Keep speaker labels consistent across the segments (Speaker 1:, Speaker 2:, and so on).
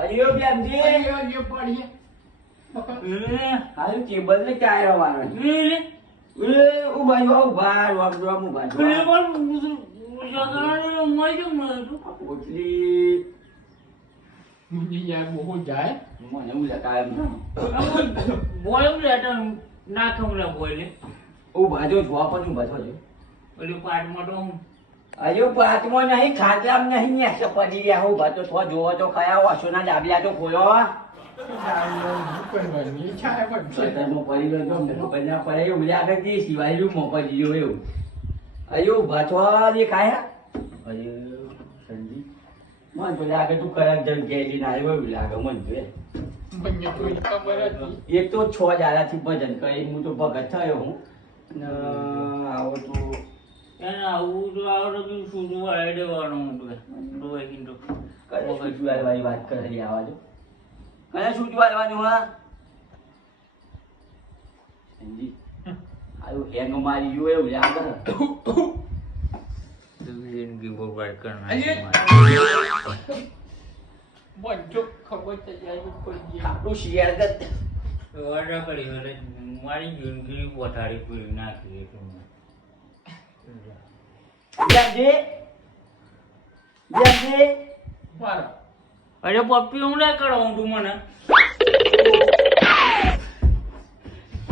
Speaker 1: અરિયો બેનજી
Speaker 2: અરે અયો, પડીએ.
Speaker 1: હાલ ટેબલ ને ચાય રવાનો એ ઊભા જો ઊભા રોમ જો. ઊભા જો પોટલી
Speaker 2: બીજી યાર બહુ જાય.
Speaker 1: મને એવું લગાવે એમ. ઊભા જો જોવા પણ ઊભા જો. અયો પાતમાં નહીં ખાટલામાં નહીં નેસે પડી રહ્યા ભાતો તો છો જોવો તો ખયા વાસોના ડાબલા તો પડી ગયો તો છ ખબરથી ભજન એવું હું તો ભગત થયો હું. આવો તો એક તો આવડે તો કયા વાત કરી આવા જો કયા સૂચવા આવવાનું હા સંજી આયું હેંગ મારી ગયું એવું લાગે
Speaker 2: મને તો ખબર જ જાય જાય.
Speaker 1: આપણું શિયાળ ગત
Speaker 3: મારી જિંદગી પથારી પૂરી નાખી. અરે પપ્પી હું ના કરાવું તું મને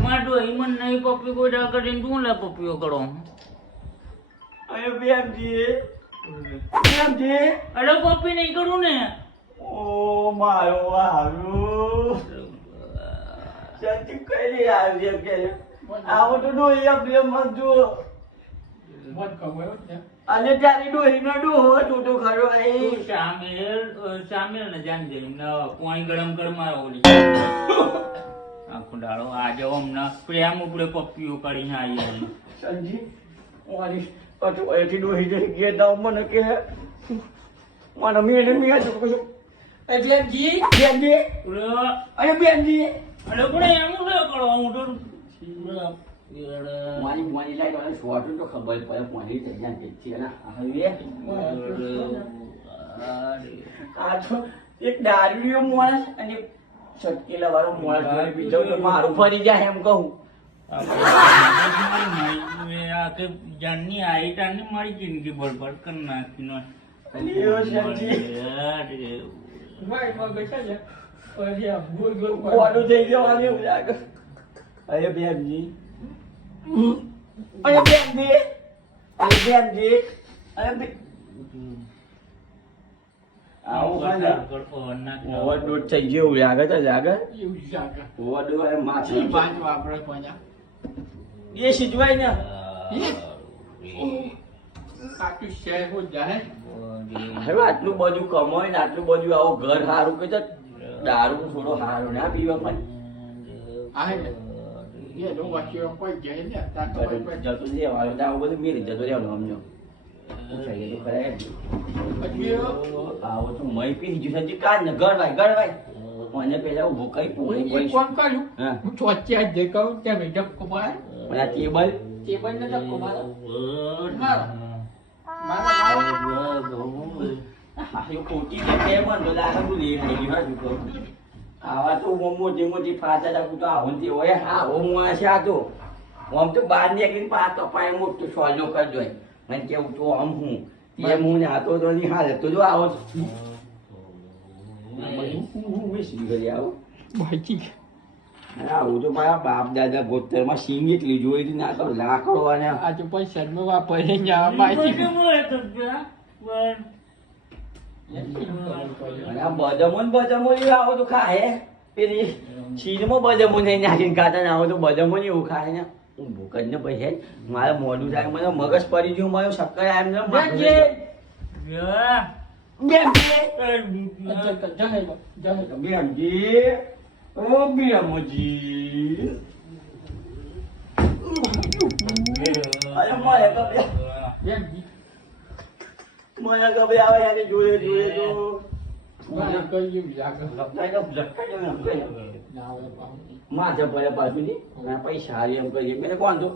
Speaker 3: માં ડોહી નહીં પપ્પી કોઈ દા કરીને તું લે પપ્પીઓ કરો
Speaker 1: અરે
Speaker 3: પપ્પી નહીં કરું ને
Speaker 1: ઓ મારો હારું સચ્ચી કઈ આવી કે આવો તો ડોહી બે મત જો
Speaker 2: મને ખબર જ છે.
Speaker 1: અને ત્યારે ડોહી નો ડોહો તો ખરો
Speaker 3: તું
Speaker 1: એ
Speaker 3: સામેલ સામેલ ને જાણ જઈ ને પાણી ગરમ કર ઓલી આખો ડાળો આજે અમને પ્રેમ ઉપડે પપ્પીઓ કરીને આવી
Speaker 1: સંજી મારી પાછું અહીંથી ડોહી જઈ ગયા દાવ મને કે મારા મેં મેં કશું એ બેનજી. બેનજી. અરે બેનજી.
Speaker 3: અરે પણ એમ શું કરો? હું તો
Speaker 1: મારી શોર્ટ તો ખબર પડે મારી થઈ જાય છે. ને હવે આ તો એક દારૂડિયો માણસ અને છટકેલા વાળો માણસ બીજો તો મારું. ફરી જાય એમ કહું
Speaker 3: જાનની આવી તારની મારી જિંદગી બરબાદ કરી નાખી નો
Speaker 1: થઈ જવાનું અરે બેનજી. અરે બેનજી અરે બેનજી અરે ઓવરડોઝ થઈ ગયો લાગે છે લાગે ઓવરડોઝ
Speaker 2: ઈ
Speaker 1: માછી
Speaker 2: બાજુ આપણે
Speaker 1: એ સિજવાય ને
Speaker 2: આટલું શહેર હો જાય.
Speaker 1: હવે આટલું બધું કમાય ને આટલું બધું આવું ઘર સારું કે દારૂ થોડો સારો ના પીવા પણ
Speaker 2: આ હે ને. એ તો વાંચ્યો કોઈ જાય ને. તાર ખબર પડે.
Speaker 1: જતું રહેવાનું તો આવું બધું મેરી જતું રહેવાનું સમજો આવો તો મય પી ગયું છે કાજ ને ઘર ભાઈ મને પેલા ઊભો કઈ પૂરી કોઈ
Speaker 2: કામ કર્યું.
Speaker 1: હું
Speaker 2: ચોચ્ચે જ કહું ત્યાં મેં ધક્કો માર્યો.
Speaker 1: આ ટેબલ
Speaker 2: ટેબલ ને ધક્કો મારો. મારો, મારો.
Speaker 1: હા એ ખોટી મને લાગે તું લેટ થઈ ગયું હા. આવા તો બહુ મોટી મોટી ફાટા રાખું તો આવું તે હોય. હા હું માણસ આ તો. આમ તો બહાર નીકળી પાછો પાય મોટું સોજો કરજો મને કેવું તો આમ હું. તે હું ને આતો તો ની હાલ તો જો આવો આવું? તો મારા બાપ દાદા ગોતરમાં સિંગ એટલી જોઈ હતી ના તો લાકડો અને
Speaker 2: આ તો વાપરીને ને આ ભાઈજી.
Speaker 1: આવો તો ખાય પેલી છીરમાં બદામો નહીં નાખીને ખાતા ને આવો તો બદામો ને એવું ખાય ને. હું ભૂખ જ ને પછી મારે મોઢું થાય મને મગજ પડી ગયું મારું શક્કર આમ ને. ઓ બેમજી! અરે તો
Speaker 2: બેનજી,
Speaker 1: મને આવે જોડે જોડે તો
Speaker 2: કઈ.
Speaker 1: માથે પડે પાછું. પૈસા હારી એમ કરીએ મેં કોણ તો?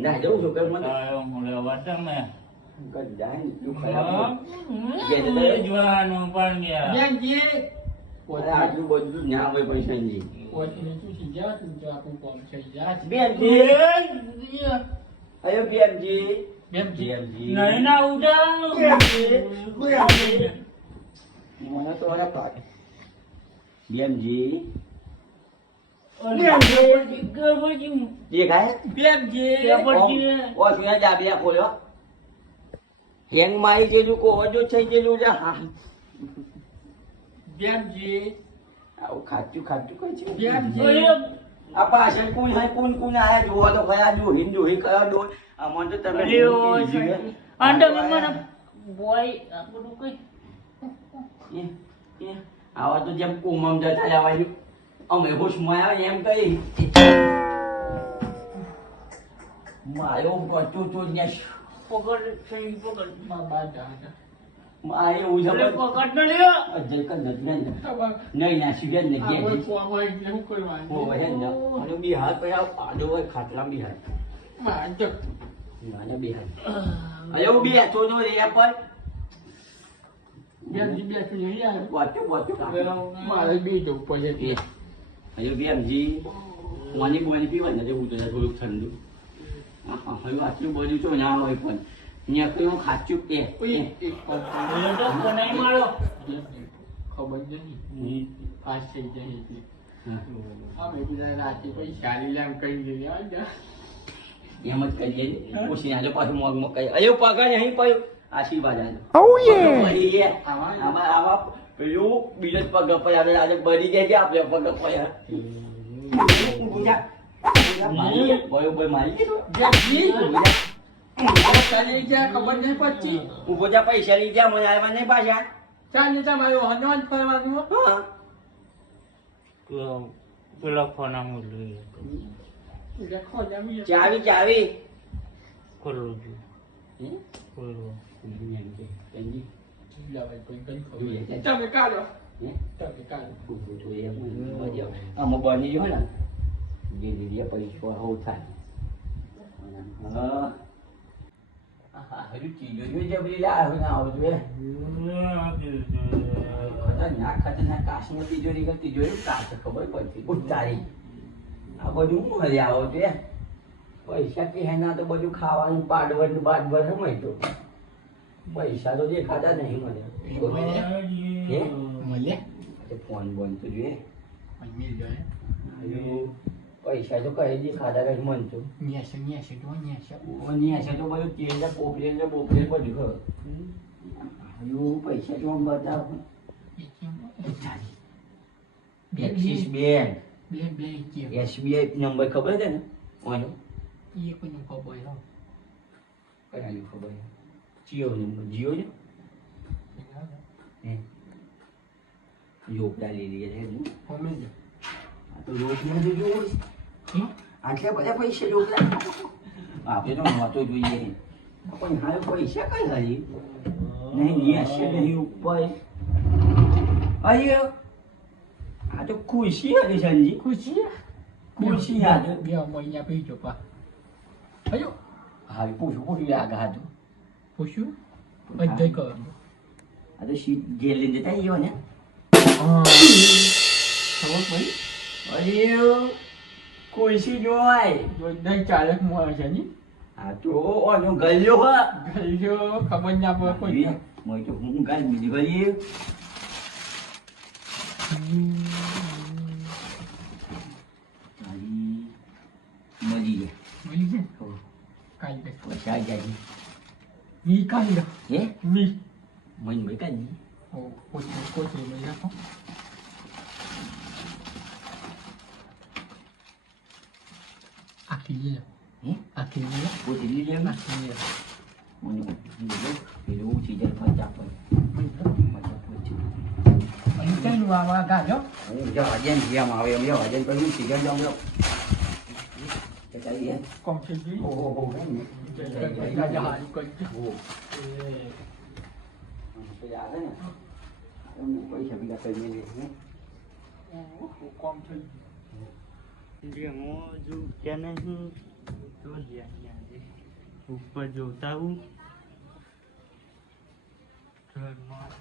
Speaker 1: ના જવું છું કે મને. હે ને, આટલું બધું હોય બેનજી
Speaker 3: નહીં ના ઉઠાવ.
Speaker 1: મને તો. જે સુના જાબિયા ખોલ્યો. હેંગ મારી ગયેલું કોવજો થઈ ગયેલું છે હા
Speaker 2: બેનજી
Speaker 1: આવું ખાચું ખાચું કઈ છે.
Speaker 3: અરે,
Speaker 1: આ પાછળ કોણ હે કોણ કોણ આયા જોવા તો ખરા જોહી ને જોહી કયા ડો આમાં તો તમે
Speaker 3: ઓ, મને બોય આ કઈ.
Speaker 1: એ, આવા તો જેમ કુમમ જતા જવાનું અમે હોશમાં આવે એમ કઈ માયો બચ્ચું તો ત્યાં
Speaker 3: પકડ પગડ પકડ.
Speaker 2: બાબા દાદા
Speaker 1: મારે એવું
Speaker 3: પકડ ન લ્યો.
Speaker 1: નથી ને. નહીં ના
Speaker 2: કોઈ
Speaker 1: ઓ હે ને. અને આ પાડો હોય ખાટલા બે તો જો રે પર.
Speaker 2: નહીં મારે બી
Speaker 1: અયો મને પીવા ને તો થોડુંક ઠંડુ. હા હા આટલું બધું તો ના હોય પણ. કોઈ હું ખાચું કે.
Speaker 3: તો કોને મારો?
Speaker 2: બેનજી, ખબર નહીં. પાસ થઈ જાય એટલે.
Speaker 1: હા.
Speaker 2: અમે બધા રાતે પૈસા લઈ લેમ કહી દઈએ
Speaker 1: એમ જ કરીએ ને પૂછી આજે પાછું મોગ મોગ કહી અયો પગાર અહીં પડ્યો આશીર્વાદ આજે.
Speaker 2: આવા
Speaker 1: પેલું બીજો જ પગ પડ્યા. આજે બરી જાય છે આપણે પગ મારી.
Speaker 2: પૈસા લઈ જા, ખબર નહીં પડતી.
Speaker 1: હું બધા પૈસા લઈ જા મને આવ્યા નહીં પાછા.
Speaker 2: ચાલ ને તમારું હનુમાન ફરવાનું.
Speaker 3: પેલો- ફોન આમ લઈ
Speaker 1: ચાવી ચાવી.
Speaker 3: ખોલવું છું.
Speaker 2: તમે કાઢો. તમે કાઢો.
Speaker 1: એમ જ. મજા આવે. આમાં બની ગયો ને? ધીરે ધીરે પૈસો હોવું થાય. હા હા, હજુ ચીજો જબરી ના આવું જોઈએ ખતરનાક ખતરનાક કાશમાં તિજોરી કરતી જોયું ખબર પડતી ઉતારી આ બધું હું? હરી આવો છે પૈસા કે હેના તો બધું ખાવાનું પાડવન બાડવન સમય તો પૈસા તો દેખાતા નહીં મને હે?
Speaker 2: મળે
Speaker 1: તે ફોન બોન તો જોઈએ પૈસા તો કઈ દેખાતા નહીં મન તો
Speaker 2: ન્યાસે ન્યાસે તો ન્યાસે.
Speaker 1: ઓ હશે તો બધું તેલ ને પોપરેલ ને બોપરેલ બધું ખબર. હજુ પૈસા તો આમ બતાવો એક્સિસ બેંક.
Speaker 2: બે બે કે
Speaker 1: એસબીઆઈ નંબર ખબર છે ને? ઓનો?
Speaker 2: એ કોઈ ખબર હો
Speaker 1: કયાનું ખબર જીઓ નંબર. જીઓ છે? હે? લીધી છે ને. તો રોજ તો જોવો આટલા બધા પૈસે યોગડા આપણે તો નહોતો જોઈએ. પણ હવે પૈસા કઈ હરી નહીં ન્યાસે નહીં ઉપર. અయ్యో આ તો ખુશી હતી સંજી.
Speaker 2: ખુશી?
Speaker 1: ખુશી યાદ
Speaker 2: બે મહિના પી જો પા. અયો
Speaker 1: હા પૂછું પૂછું યાદ હતું
Speaker 2: પૂછ્યું બધે કર
Speaker 1: આ તો સીટ ઘેર લઈને જતા રહ્યો ને.
Speaker 2: ખબર પડી?
Speaker 1: અરે ખુશી જોવાય
Speaker 2: બધે ચાલક મળે છે ની
Speaker 1: આ તો ઓનો ગલ્યો હા
Speaker 2: ગયો ખબર ના પડે કોઈ
Speaker 1: મોય તો હું ગાલ બીજી ગલી મારી મરી ગયા
Speaker 2: મળી છે
Speaker 1: હો,
Speaker 2: કાઈ દે
Speaker 1: પૈસા જાય
Speaker 2: વી કાઈ દે
Speaker 1: હે
Speaker 2: વી
Speaker 1: મન ભાઈ કાઢી
Speaker 2: ઓ કોઈ કોઈ મળી રાખો આખી લે
Speaker 1: હે
Speaker 2: આખી લે
Speaker 1: પોતે લઈ લે
Speaker 2: આખી લે
Speaker 1: મને બીજો પેલું ચીજર પંજાબ પર મજા પૂછી
Speaker 2: અહીં કઈ વાવા ગાજો
Speaker 1: હું જો અજન જેમ આવે એમ જો અજન પર હું ચીજર જાઉં જો કે ચાલી
Speaker 2: કોમ છે જી
Speaker 1: હો હો હો
Speaker 2: ગાજો હારી કોઈ
Speaker 1: હો તો યાદ હે ને લે હે
Speaker 3: જો નહીં? તો જ્યાં ઉપર જોતા હું ઘરમાં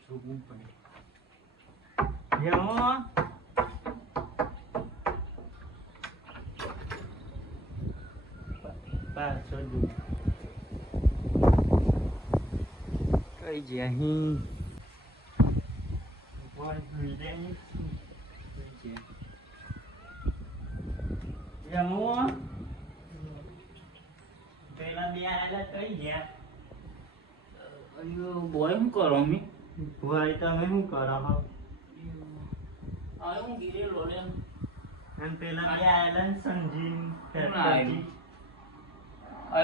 Speaker 3: જોવું પડે. જેમાં પાછો જો. કઈ છે અહીં ઉપર જોઈ લે કઈ છે જેમાં પેલા બે આયેલા કઈ ગયા અયો બોય શું કરો મી ભાઈ તમે શું કરો હો?
Speaker 4: હવે ગીરે લોલે
Speaker 3: એમ પેલા બે આયેલા સંજીન
Speaker 4: કોણ આયેલું?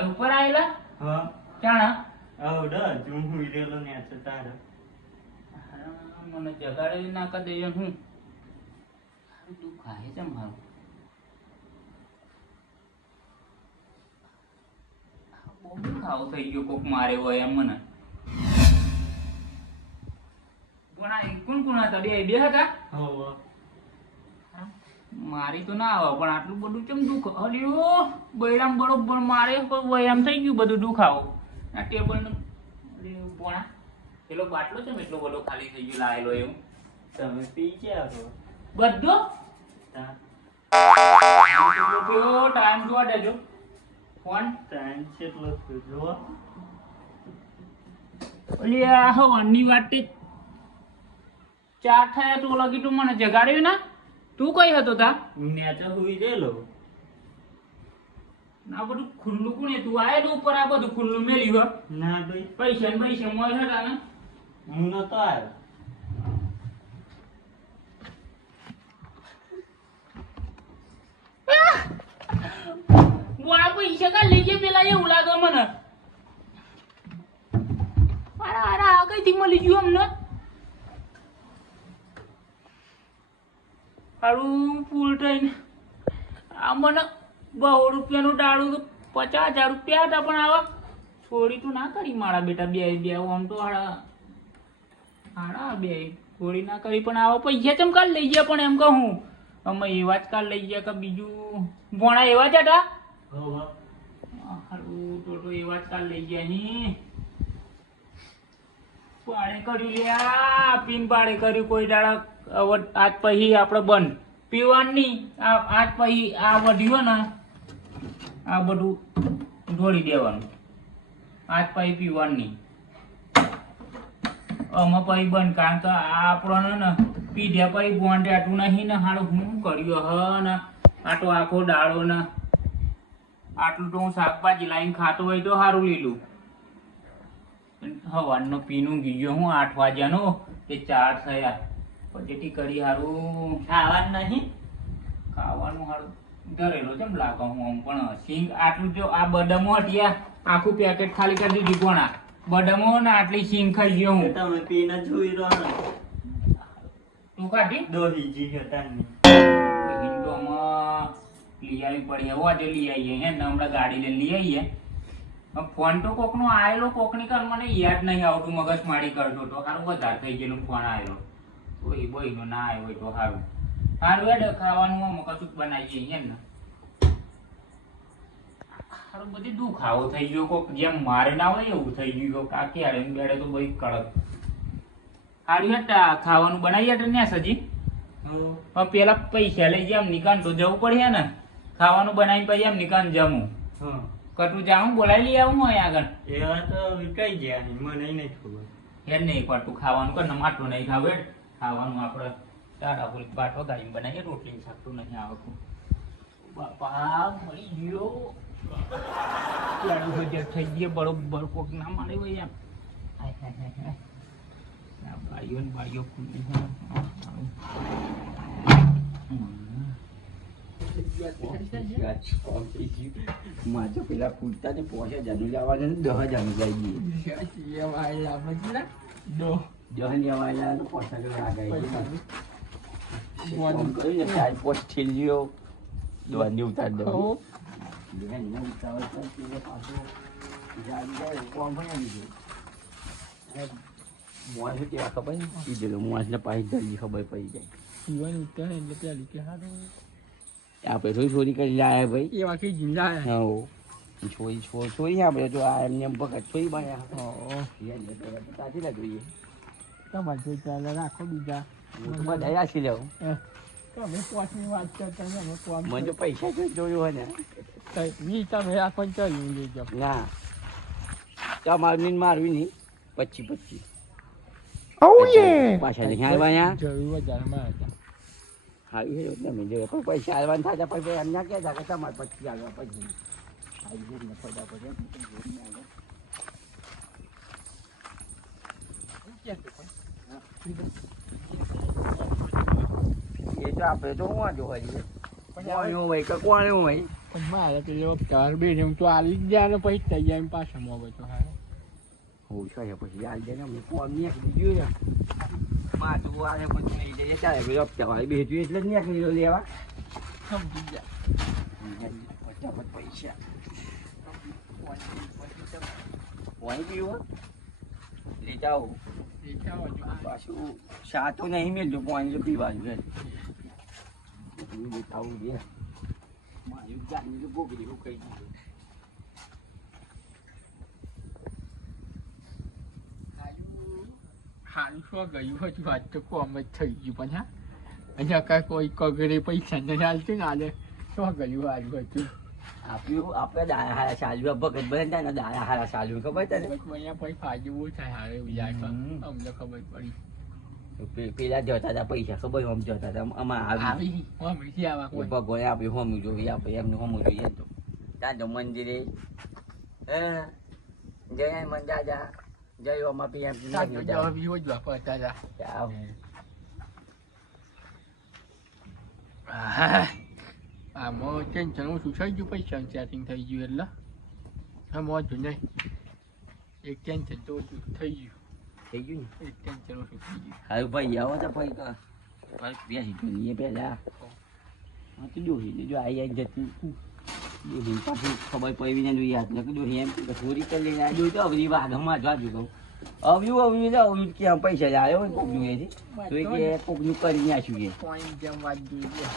Speaker 4: ઉપર આયલા?
Speaker 3: હા.
Speaker 4: ચાણા
Speaker 3: આવડ હું હુઈ ને છે તારા.
Speaker 4: મને જગાડે ના કરી દઈએ હું. તું ખાય છે મારું. બહુ ખાવ થઈ ગયો કોક મારે હોય એમ મને. કોણ કોણ હતા બે બે હતા. મારી તો ના આવે પણ આટલું બધું કેમ દુખ? અલ્યો બૈરામ બરોબર મારે વયામ થઈ ગયું બધું દુખાવો. આ ટેબલનું પોણા. પેલો બાટલો છે એટલો બધો ખાલી થઈ ગયો લાયેલો એવું.
Speaker 3: તમે પી ગયા છો?
Speaker 4: બધો? ટાઈમ જોવા દેજો. ફોન.
Speaker 3: ટાઈમ કેટલો થયો? જો
Speaker 4: ઓલી આ હવાની વાટે ચાર થયા તું લગી તું મને જગાડ્યું ના. તું કઈ હતો તા?
Speaker 3: ને તો હુઈ ગયેલો.
Speaker 4: ના બધું ખુલ્લું કોને તું આયેલું ઉપર આ બધું ખુલ્લું મેલ્યું હો.
Speaker 3: ના ભાઈ.
Speaker 4: પૈસા ને પૈસા મોય હતા ને.
Speaker 3: હું નતો આવ્યો.
Speaker 4: મોડા પૈસા કા લઈ ગયા પેલા એવું લાગે મને. મારા હારા આ કઈથી મળી ગયું અમને? હારું ફૂલ થઈને આ મને બહુ રૂપિયાનું ડાળું તો પચાસ હજાર રૂપિયા હતા પણ આવા. છોડી તો ના કરી મારા બેટા બે બે આમ તો હાડા હાડા બે. છોડી ના કરી પણ આવા પૈસા ચમ કાલ લઈ ગયા પણ એમ કહું. અમે એવા જ કાલ લઈ ગયા કે બીજું ભોણા એવા જ હતા? એવા જ કાલ લઈ ગયા અહીં પાડે કર્યું કોઈ દાડા આજ પછી આપણે બંધ. પીવાની આજ પછી આ વધ્યું ને, આ બધું ઢોળી દેવાનું. આજ પછી પીવાની. આમાં પછી બંધ, કારણ કે આ આપણને ને પીધ્યા પછી બોન્ડે આટલું નહીં ને હાડું હું કર્યું હ ને, આટલો આખો દાડો ને. આટલું તો હું શાકભાજી લાવીને ખાતો હોય તો સારું લીલું હવાનો પીનું ગયો હું આઠ વાગ્યાનો તે ચાર થયા. પછી કરી સારું
Speaker 3: ખાવાનું નહીં?
Speaker 4: ખાવાનું સારું ધરેલો છે લાગો હું આમ પણ સિંગ આટલું જો આ બદામો હટિયા આખું પેકેટ ખાલી કરી દીધી કોણા બદામો ને આટલી સિંગ ખાઈ ગયો હું.
Speaker 3: તમે પીને જોઈ રહ્યો
Speaker 4: તું કાઢી?
Speaker 3: દોહી જી હતા
Speaker 4: હિન્દોમાં લઈ આવી પડી. હવે આજે લઈ આવીએ હે ને હમણાં ગાડી લઈને લઈ આવીએ. ફોન તો કોકનો આયેલો કોકની કર મને યાદ નહીં આવતું મગજ મારી કરતો તો. સારું વધારે થઈ ગયેલું ફોન આવેલો કોઈ બોયનો ના આવ્યો તો સારું. સારું એડ ખાવાનું આમ કશું બનાવીએ હે ને. સારું બધી દુખાવો થઈ ગયો કોક. જેમ મારે ના હોય એવું થઈ ગયું કોક. ક્યારે? બેડે તો બહુ કડક. સારું એટ ખાવાનું બનાવીએ એટલે ને સજી. પણ પેલા પૈસા લઈ જાય એમ નિકાન તો જવું પડે ને. ખાવાનું બનાવીને પછી એમ નિકાન જમું.
Speaker 3: હા
Speaker 4: કટું જાઉં બોલાવી લઈ આવું હોય આગળ.
Speaker 3: એવા તો વિકાઈ ગયા મને નહીં ખબર.
Speaker 4: હેર નહીં પાટું ખાવાનું કર માટું નહીં ખાવે ખાવાનું આપણે તારા ફૂલ બાટો ગાડીને બનાવીએ રોટલી શકતું નહીં આવતું. બાપા મળી ગયો. હજાર થઈ ગયા બરોબર કોક ના મળે હોય એમ. બારીઓ ને બારીઓ ખુલ્લી છે.
Speaker 1: પેલા પૂછતા ને પોસે જાનું લેવાના ને દહ જાનું જાય ને ને ઉતાર દઉં દોવાની ના ઉતાવળ કર, પેલો પાછો જાડી જાય, કોમ ભણી દીધું. મોં શું કહેવાય ખબર છે? કીધેલું, મોંને પાછી જલ્દી ખબર પડી જાય આપણે થોડી ચોરી કરી લાયા ભાઈ.
Speaker 2: એ વાકી જિંદા
Speaker 1: હા. છોરી છોરી છોરી આપણે જો આ એમને એમ વખત છોરી બન્યા તાજી ના જોઈએ
Speaker 2: તમારે જોઈ ચાલે રાખો બીજા.
Speaker 1: હું તો બધા રાખી લઉં.
Speaker 2: તમે પોચની વાત કરતા તમે કોમ
Speaker 1: મને તો પૈસા જો જોયું હોય ને.
Speaker 2: વી તમે રાખો ને લઈ લેજો
Speaker 1: ના. તમારું નહીં મારવી નહીં. પચી પચી પાછા નહીં આવ્યા
Speaker 2: જરૂર વધારે મારે
Speaker 1: હારું છે તમે જો પણ પૈસા આવવાના થાય પછી એમના ક્યાં કે તમારે પછી આવ્યા પછી. આવી જાય ને. એ તો આપણે તો વાંધો હોય કોણ હોય કે કોણ હોય?
Speaker 2: પણ મારે પેલો ચાર બેઠે હું તો આલી જ ગયા ને પછી તૈયાર પાછા મોબાઈલ તો હારે.
Speaker 1: હું છે પછી આ જઈને અમે કોણ નીકળી ગયું ને માથું આવે પછી લઈ જઈએ ચાલે પેલો હપ્તા વાળી બેઠું એટલે જ નીકળી ગયો લેવા
Speaker 2: સમજી ગયા
Speaker 1: ફટાફટ પૈસા વહી પીવો લઈ જાઓ
Speaker 2: એ ચાલો જો આ
Speaker 1: પાછું સાતું નહીં મેળજો પાણી તો પીવાનું છે ખાવું છે મારી જાતની તો ભોગવી એવું કહી દીધું
Speaker 2: હારું શું ગયું હતું આજ તો કોમ જ થઈ ગયું પણ હા અહીંયા કાંઈ કોઈ કગરે પૈસા નથી ચાલતું ને હાલે શું ગયું હતું
Speaker 1: આપ્યું આપણે દાણા હારા ચાલ્યું ભગત બને ને દાણા હારા ચાલ્યું ખબર તને
Speaker 2: અહીંયા પછી ફાજવું થાય હારે બીજા અમને ખબર પડી
Speaker 1: પેલા જતા હતા પૈસા ખબર હોમ જતા હતા આમાં આવી ભગવાન આપણે હોમ જોઈએ આપણે એમને હોમ જોઈએ તો ત્યાં તો મંદિરે હે જય મંદા જા જય ઓમા પીએમ
Speaker 2: સાચો જવાબ એવો જ વાપરતા હતા આમાં ટેન્શન ઓછું થઈ ગયું પૈસા સેટિંગ થઈ ગયું એટલે આમાં વાંધો નહીં એક ટેન્શન તો ઓછું થઈ ગયું
Speaker 1: થઈ ગયું
Speaker 2: એક ટેન્શન ઓછું થઈ ગયું
Speaker 1: હારું ભાઈ આવો તો ભાઈ કા ભાઈ બેસી જોઈએ પહેલા હા તો દોહી જો આવી આઈ જતી પાછું ખબર પડી ને જોઈએ હાથ કે એમ ચોરી કરી લઈને આવી તો અવરી વાઘમાં જ વાગ્યું કહું અવ્યું અવ્યું તો અવ્યું કે પૈસા જ હોય કોક જોઈએ તો એ કોકનું કરી નાખ્યું કે
Speaker 2: પોઈન્ટ જેમ વાત જોઈએ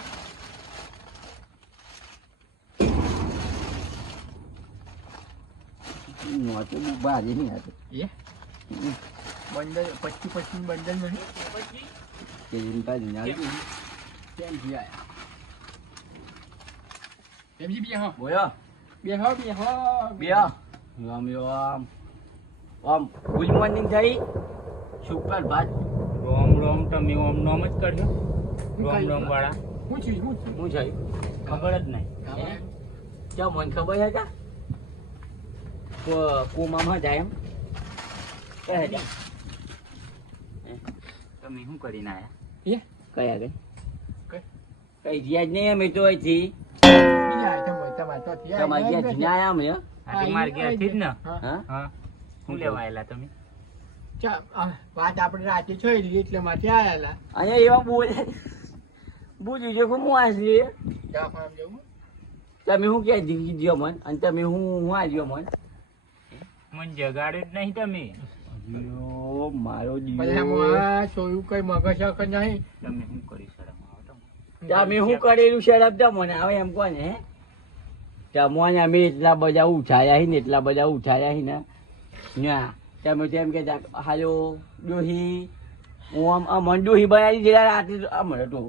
Speaker 1: નહોતું બહુ બાજે નહીં હતો
Speaker 2: એ? બંડલ પચી પચી બંડલ નહીં?
Speaker 1: કે એમ બાજુ ને આવી ગયું.
Speaker 2: કેમ જી આયા એમજી બે હો
Speaker 1: બોલો
Speaker 2: બે હો બે હો
Speaker 1: બે રામ રામ આમ ગુડ મોર્નિંગ થઈ સુપર ભાત
Speaker 3: રોમ રોમ તમે ઓમ નોમ જ કરજો રોમ રોમ વાળા
Speaker 2: હું છું હું છું
Speaker 1: શું છે
Speaker 3: ખબર જ નહીં
Speaker 1: ચા મને ખબર છે કા કો- કોમામાં જાય એમ કહે છે
Speaker 3: તમે શું કરીને આયા
Speaker 2: એ
Speaker 1: કયા ગઈ
Speaker 2: કઈ?
Speaker 1: કઈ જ્યાં જ નહીં અમે તો અહીંથી
Speaker 2: તમારે
Speaker 1: જીને આયા અમે હો.
Speaker 3: જ ને?
Speaker 2: હા.
Speaker 1: હા?
Speaker 3: હા. શું લેવા આયેલા તમે?
Speaker 2: વાત આપણે રાતે જોઈ એટલે માટે આયેલા.
Speaker 1: અહીંયા એવા બોલે. બુજ્યું છે હું આસલી
Speaker 2: ચા પામ જવું?
Speaker 1: તમે શું કે જીવો મન અને તમે હું હું આવ્યો મન
Speaker 3: મન જગાડ્યું જ નહીં તમે.
Speaker 1: મારો
Speaker 2: જોયું કઈ મગજ નહીં.
Speaker 3: તમે શું કરી શરમ તમે?
Speaker 1: શું કરેલું શરમ તો મને? આવે એમ કોને હે? તમને અમે એટલા બધા ઉઠાયા હી ને એટલા બધા ઉઠાયા હી ને ના તમે તેમ કે હાલો ડોહી હું આમ અમન ડોહી બનાવી જેલા રાતે અમને તો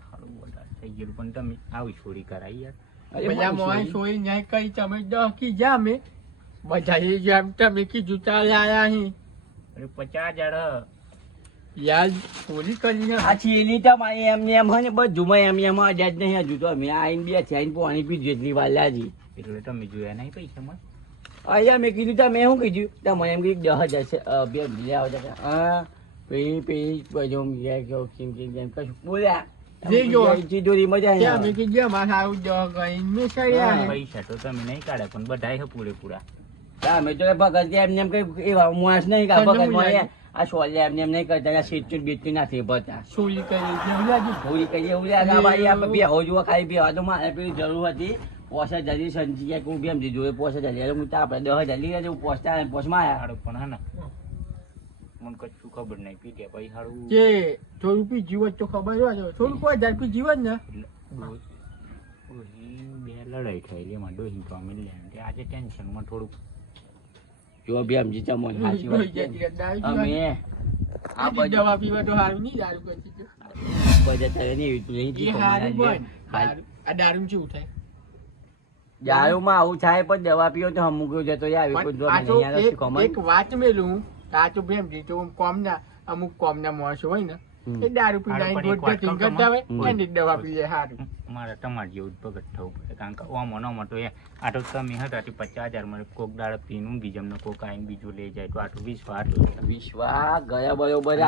Speaker 3: સારું બોલા થઈ ગયું પણ તમે આવી છોડી કરાઈ યાર
Speaker 1: અરે
Speaker 2: બધા મોય સોઈ નહીં કઈ તમે દહ કી જા મે બધા એ જેમ તમે કીધું ચાલે આયા અહીં
Speaker 3: અરે પચાસ હજાર
Speaker 2: યાર ચોરી કરી
Speaker 1: સાચી એની તમારી એમ એમ હોય ને બધું માં એમ એમ અજાજ નહીં હજુ તો. અમે આઈને બે આઈને પાણી પીધું એટલી વાર લાજી
Speaker 3: એટલે તમે જોયા નહીં પૈસા મને?
Speaker 1: અહીંયા મેં કીધું તમે શું કીધું? તો મને એમ કીધું દસ હજાર છે બે બીજા હા પછી પછી ગયા કેમ કેમ કેમ કશું બોલ્યા.
Speaker 3: પૈસા તો તમે નહીં પણ પૂરેપૂરા.
Speaker 1: અમે તો ભગત એમને એમ કઈ એવા માણસ નહીં આ સોલ્યા એમને એમ નહીં કરતા સીટ બેચી નથી ભરતા
Speaker 2: ચોરી કરી?
Speaker 1: થોડી કહીએ એવું લાગે ભાઈ આપણે બે હો જુઓ ખાલી બે તો મારે પેલી જરૂર હતી પોસા જલ્દી સંજી કે હું બેમ દીધું? એ પોસા જલ્દી. એટલે હું તો આપણે દસ હજાર લઈ લેજો પોસતા પોસમાં આવ્યા
Speaker 3: પણ હા ને મને કશું ખબર નહીં. પી પીટ્યા પછી હારું.
Speaker 2: જે થોડું પી જીવત તો ખબર હોય થોડું કોઈ હજાર પી જીવત ને.
Speaker 3: બે
Speaker 4: લડાઈ થયેલી માં ડોહીને તો અમે લે આજે ટેન્શનમાં થોડુંક
Speaker 1: જો બી સમજી ચમો સાચી વાત. અમે આ બધું
Speaker 2: દવા પીવા તો હારું નહીં દારૂ કરતી તો.
Speaker 1: બધા તારે નહીં એવી તું નહીં
Speaker 2: એ
Speaker 1: જીતો
Speaker 2: હારું. દારૂ- આ દારૂ કેવું થાય
Speaker 1: દારૂમાં આવું થાય પણ દવા પીવો તો અમુક જતો આવી કોઈ જો નથી
Speaker 2: એક- વાત મેલું આ તો પ્રેમથી તો કોમના અમુક કોમના માણસો હોય ને. એ દારૂ પી
Speaker 4: હારું,
Speaker 2: લાઈને
Speaker 4: પણ એક
Speaker 2: રોજ
Speaker 4: વાત
Speaker 2: ડ્રિંક
Speaker 4: કહું
Speaker 2: કરતા હોય એને દવા પી લે હારું
Speaker 4: મારે તમારે જેવું જ ભગત થવું પડે. કારણ કે ઓમો નોમો તો એ આટલું તમે હતા તે પચાસ હજાર મને કોક દાડે પીનું જમને કોક આવીને બીજું લઈ જાય તો આટલું વિશ્વા
Speaker 1: આટલું વિશ્વા ગયા બરોબર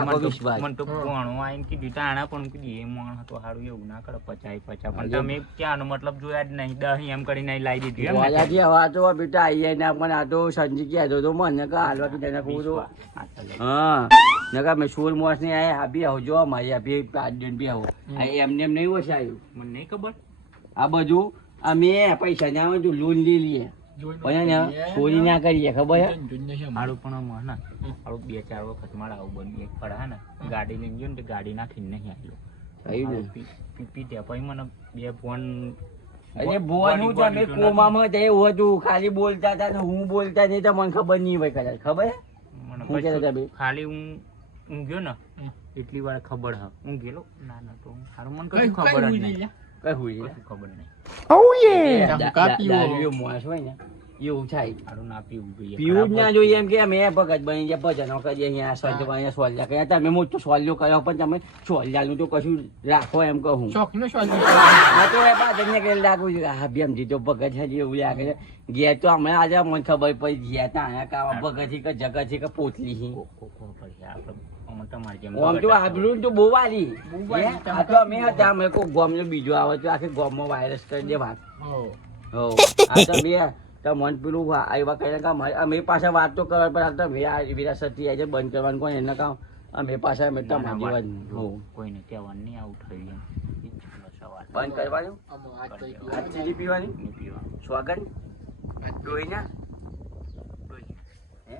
Speaker 4: મને તો ભણવા આવીને કીધું તાણા પણ કીધું એ માણ તો સારું એવું ના કરે પચાય પચા પણ તમે ક્યાંનો મતલબ જોયા જ નહીં દહીં એમ કરીને અહીં લાવી દીધું એમ
Speaker 1: વાલાજી હવે તો બેટા આઈએ ના પણ આ તો સંજી ગયા તો મને કે હાલવા પીતા ના કહું તો
Speaker 4: હા,
Speaker 1: નકા મેં સુર મોસ ને આયા આ બી આવજો મારી આ બી પાંચ જણ બી આવો. આ એમને એમ નહીં ઓછા આવ્યું
Speaker 4: મને નહીં ખબર?
Speaker 1: આ બધું અમે પૈસા ને આવે લોન લઈ લઈએ. ચોરી ના કરીએ ખબર
Speaker 4: મારું પણ મારું બે ચાર વખત મારા આવું બન્યું. એક પડા ને ગાડી લઈને ગયો ને ગાડી નાખીને નહીં આવ્યો
Speaker 1: થયું ને
Speaker 4: પી- પી- પીટ્યા પછી મને બે ફોન
Speaker 1: અરે ભોવાનું તમે કોમામાં તો એવું હતું ખાલી બોલતા હતા ને હું બોલતા નહીં તો મને ખબર નહીં હોય કદાચ ખબર હે કહેતા હતા
Speaker 4: ખાલી હું ઊંઘ્યો ને એટલી વાર ખબર હ. ઊંઘેલો ના ના તો મને
Speaker 2: કઈ
Speaker 4: ખબર જ નહીં.
Speaker 1: કઈ હોય
Speaker 4: ખબર નહીં
Speaker 1: હોય ને એવું થાય
Speaker 4: હારું ના પીવું જોઈએ
Speaker 1: પીવું જ ના જોઈએ એમ કે અમે ભગત બની ગયા ભજનો કરીએ અહીંયા સંત અહીંયા સોલ્યા કર્યા તમે મોટું સોલ્યો કર્યો પણ તમે સોલ્યાનું તો કશું રાખો એમ કહું
Speaker 2: શોખ નો
Speaker 1: તો એ પાછળ ને લાગુ હા બેમ જીતો ભગત છે એવું લાગે છે ગયા તો હમણાં આજે મને ખબર પડી ગયા તા અહીંયા કાવા ભગત કે જગત છે કે પોતલી
Speaker 4: આમાં તમારે જેમ
Speaker 1: આમ તો આબરૂ તો બહુ વાલી.
Speaker 2: બહુ વાલી.
Speaker 1: હે? આ તો અમે હતા અમે કોઈ ગોમનો બીજો આવે તો આખી ગોમમાં વાયરસ કરી દે વાત. હો. આ તો બે તો મન પેલું આવ્યા કરીને કામ અમે પાછા વાત તો કરવા પણ આ તો મેં આ આજે બંધ કરવાનું કોણ એને કામ. અમે પાછા અમે.
Speaker 4: કોઈને કહેવાનું નહીં આવું થયું એમ ઈ જ પેલો સવાલ.
Speaker 1: બંધ કરવાનું? આ ચીલી પીવાની?
Speaker 4: નહીં પીવાનું.
Speaker 1: હે.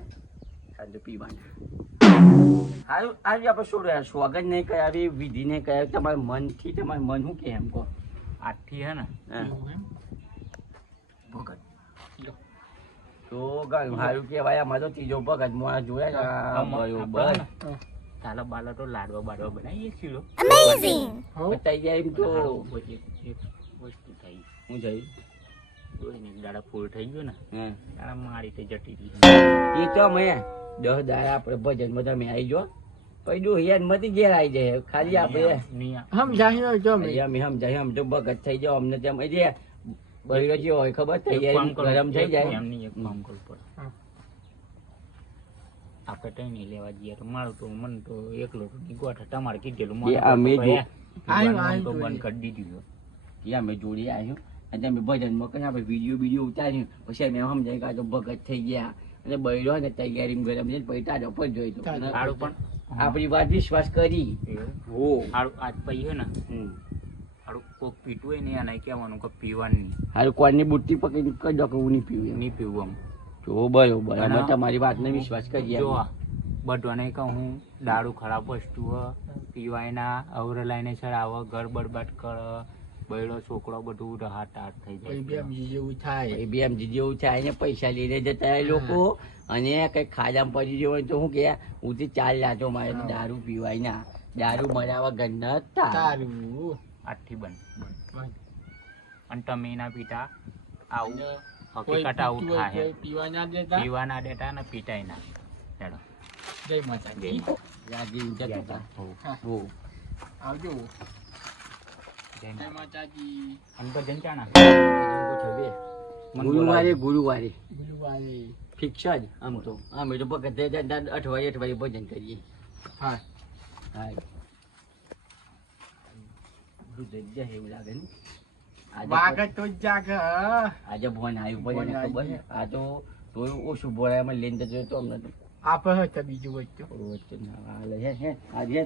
Speaker 1: સાંજે પીવાની. આજે આપણે શું રહ્યા? સ્વાગત નહીં કરાવી વિધિ નહીં કરાવી તમારા મનથી તમારે મન શું કે એમ કહો?
Speaker 4: આઠથી હે ને?
Speaker 1: ભગત. તો સારું કહેવાય અમારે તો ત્રીજો ભગત હું જોયા
Speaker 4: તાલા બાલા તો લાડવા બાડવા બનાવીએ
Speaker 1: બતાઈ જાય એમ તો.
Speaker 4: વસ્તુ થઈ.
Speaker 1: હું જઈ
Speaker 4: દાડા ફૂલ થઈ ગયો ને દાડા મારી તે જટી
Speaker 1: એ તો મેં દસ દાડા આપણે ભજનમાં તમે આવી જો પછી ડોહિયાન મતી ઘેર આવી જાય. ખાલી આપણે
Speaker 2: હમ જાહેર જો મેં
Speaker 1: અમે ભગત થઈ જાવ અમને તેમ જે બહેરો જે હોય ખબર? થઈ
Speaker 4: એક
Speaker 1: જાય
Speaker 4: કામ કરો,
Speaker 1: ગરમ થઈ જાય.
Speaker 4: એમ એક કામ કરવું પડે. આપણે કઈ નહીં લેવા જઈએ. તો મારું તો મન તો એકલો તો તમારે કીધેલું
Speaker 1: અમે
Speaker 4: તો. બંધ કરી દીધું
Speaker 1: એ અમે જોડી આવ્યું અને તમે ભજનમાં કરીને આપણે વીડિયો વીડિયો ઉતાર્યું. પછી અમે સમજાય કે તો ભગત થઈ ગયા. અને બહેરો ને તૈયારી ગરમ છે પછી તાજો પર જોઈ
Speaker 2: આડું
Speaker 4: સારું પણ?
Speaker 1: આપણી વાત વિશ્વાસ કરી. હો.
Speaker 4: આડું આજ પૈયો ને?
Speaker 1: આડું
Speaker 4: સારું કોક પીતું હોય ને એને કહેવાનું કે પીવાની.
Speaker 1: હારું કોણની બુટ્ટી પકડીને કહી દો કે હું નહીં પીવું.
Speaker 4: નહીં પીવું આમ.
Speaker 1: જો બરોબર અમે તમારી વાતને વિશ્વાસ કરીએ
Speaker 4: જો બધાને કહું હું દારૂ ખરાબ વસ્તુ પીવાય ના અવરે લઈને ચડાવે ઘર બરબાદ કરે બૈડો છોકરો બધું હાટ હાટ થઈ જાય
Speaker 2: બીજી જેવું થાય.
Speaker 1: એ બી એમ જેવું થાય ને પૈસા લઈને જતા લોકો. અને કઈ ખાજામાં પડી હોય તો શું કે હું ચાલ લાચો મારે દારૂ પીવાય ના. દારૂ મરાવા હતા
Speaker 2: તારું.
Speaker 4: બંધ. બંધ. અને તમે ના પીતા આવું. હકીકત આવું થાય.
Speaker 2: પીવા ના દેતા.
Speaker 4: પીવા ના દેતા ને પીટાય ના. ચાલો
Speaker 2: જય માતાજી.
Speaker 1: રાજી જતા
Speaker 2: આવજો.
Speaker 4: જય
Speaker 2: માતાજી
Speaker 4: જંચાણા
Speaker 1: ગુરુવારે. ગુરુવારે.
Speaker 2: ગુરુવારે
Speaker 1: ફિક્સ જ આમ તો. અમે તો અઠવાડિયે અઠવાડિયે ભજન કરીએ.
Speaker 2: હા.
Speaker 1: હા. જગ્યા એવું લાગે ને. આજે
Speaker 2: વાગત તો જાગ.
Speaker 1: આજે ભવન આવ્યું ભજન ખબર છે આ તો ઓછું ભરાયમાં લઈને જતો તો અમને તો.
Speaker 2: આપે હતા બીજું વચ્ચે
Speaker 1: વચ્ચે ના હાલે. હે હે. આજે